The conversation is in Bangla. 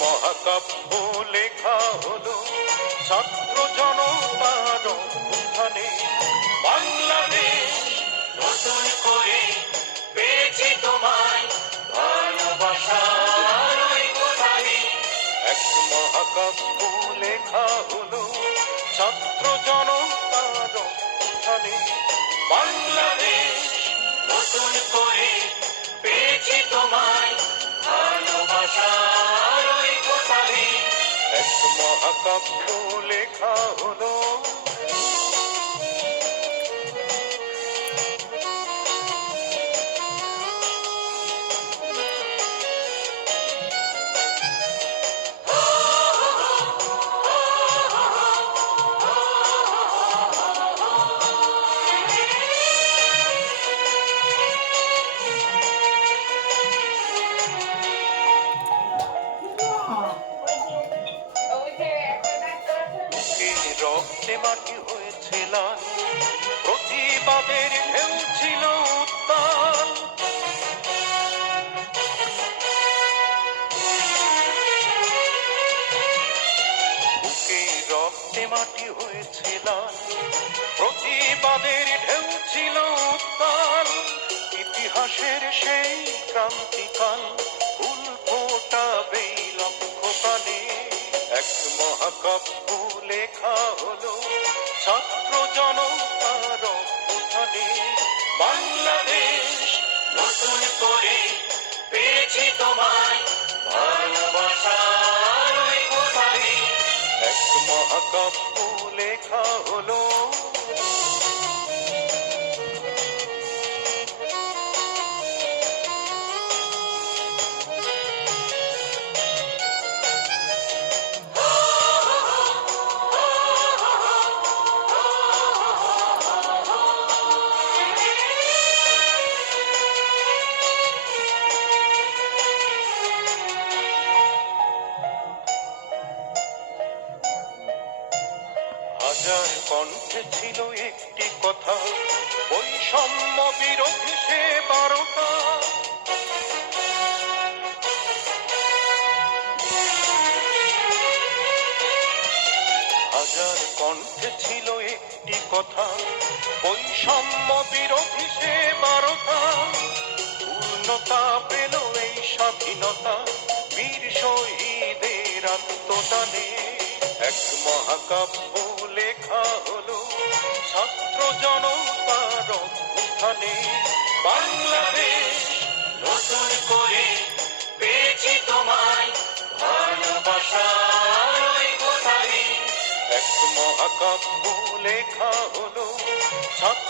মহাকাব্য লেখা হলো ছাত্র জনতার উত্থানে। বাংলাদেশ নতুন করে পেয়েছি তোমায় ভালোবাসার ওই কোথায়। এক মহাকাব্য লেখা হলো ছাত্র জনতার উত্থানে। বাংলাদেশ নতুন করে পেয়েছি তোমায় ভালোবাসার ওই কোথায়। এক মহাকাব্য লেখা হলো। রক্তে মাটি হয়েছে লাল, প্রতিবাদের ঢেউ ছিল উত্তাল। বুকে রক্তে মাটি হয়েছে লাল, প্রতিবাদের ঢেউ ছিল উত্তাল। ইতিহাসের সেই ক্রান্তিকাল ফুল ফোটাবে লক্ষ কালে। এক মহাকাব্য লেখা হলো ছাত্র জনতার উত্থানে। বাংলাদেশ নতুন করে পেয়েছি তোমায় ভালোবাসার ওই কোথায়। এক মহাকাব্য লেখা হলো। হাজার কণ্ঠে ছিল একটি কথা, বৈষম্য বিরোধী সে বারোটা। হাজার কণ্ঠে ছিল একটি কথা, বৈষম্য বিরোধী সে বারোটা। পূর্ণতা পেল এই স্বাধীনতা বীর শহীদের আত্মদানে। এক মহাকাব্য লেখা হলো ছাত্র জনতার উত্থানে। বাংলাদেশ নতুন করে পেয়েছি তোমায় ভালোবাসার ওই কোথায়। এক মহাকাব্য লেখা হলো ছাত্র